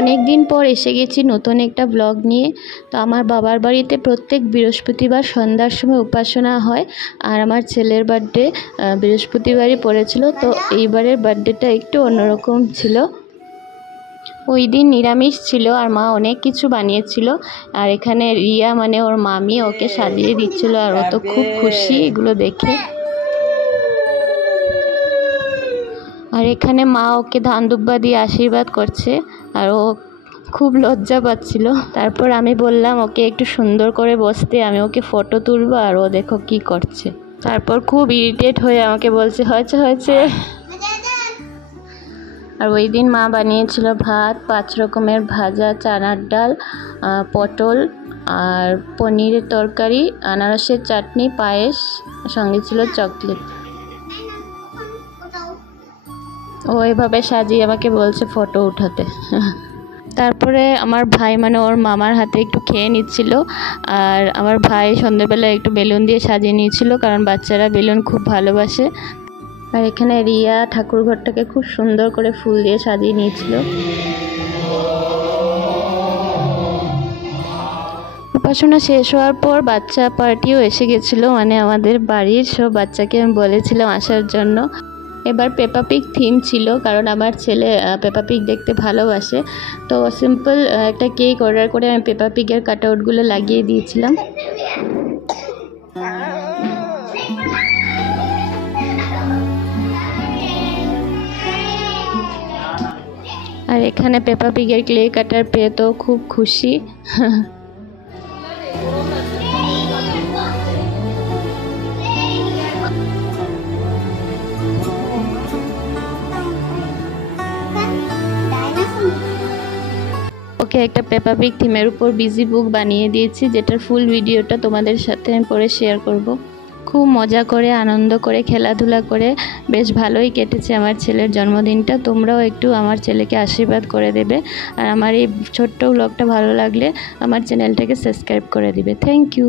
অনেক দিন পর এসে গেছি নতুন একটা ব্লগ নিয়ে। তো আমার বাবার বাড়িতে প্রত্যেক বৃহস্পতিবার সন্ধ্যার সময় উপাসনা হয়, আর আমার ছেলের বার্থডে বৃহস্পতিবারই পড়েছিল। তো এইবারের বার্থডেটা একটু অন্যরকম ছিল। ওই দিন নিরামিষ ছিল আর মা অনেক কিছু বানিয়েছিল। আর এখানে রিয়া মানে ওর মামি ওকে সাজিয়ে দিচ্ছিল, আর ও তো খুব খুশি এগুলো দেখে। আর এখানে মা ওকে ধান দুব্বা দিয়ে আশীর্বাদ করছে, আর ও খুব লজ্জা পাচ্ছিল। তারপর আমি বললাম ওকে একটু সুন্দর করে বসতে, আমি ওকে ফটো তুলবো, আর ও দেখো কি করছে। তারপর খুব ইরিটেট হয়ে আমাকে বলছে হয়েছে হয়েছে। আর ওই দিন মা বানিয়েছিল ভাত, 5 রকমের ভাজা, চানার ডাল, পটল আর পনিরের তরকারি, আনারসের চাটনি, পায়েস, সঙ্গে ছিল চকলেট। ও এভাবে সাজিয়ে আমাকে বলছে ফটো উঠাতে। তারপরে আমার ভাই মানে ওর মামার হাতে একটু খেয়ে নিচ্ছিল, আর আমার ভাই সন্ধ্যেবেলা একটু বেলুন দিয়ে সাজিয়ে নিয়েছিল, কারণ বাচ্চারা বেলুন খুব ভালোবাসে। আর এখানে রিয়া ঠাকুর ঘরটাকে খুব সুন্দর করে ফুল দিয়ে সাজিয়ে নিয়েছিল। উপাসনা শেষ হওয়ার পর বাচ্চা পার্টিও এসে গেছিলো, মানে আমাদের বাড়ির সব বাচ্চাকে আমি বলেছিলাম আসার জন্য। এবার পেপা পিগ থিম ছিল, কারণ আমার ছেলে পেপা পিগ দেখতে ভালোবাসে। তো সিম্পল একটা কেক অর্ডার করে আমি পেপা পিগের কাটআউটগুলো লাগিয়ে দিয়েছিলাম। আর এখানে পেপা পিগের ক্লে কাটার পেয়ে তো খুব খুশি। ওকে একটা পেপা পিগ থিমের উপর বিজি বুক বানিয়ে দিয়েছি, যেটার ফুল ভিডিওটা তোমাদের সাথে আমি পরে শেয়ার করব। খুব মজা করে, আনন্দ করে, খেলাধুলা করে বেশ ভালোই কেটেছে আমার ছেলের জন্মদিনটা। তোমরাও একটু আমার ছেলেকে আশীর্বাদ করে দেবে, আর আমার এই ছোট্ট ব্লগটা ভালো লাগলে আমার চ্যানেলটাকে সাবস্ক্রাইব করে দিবে। Thank you.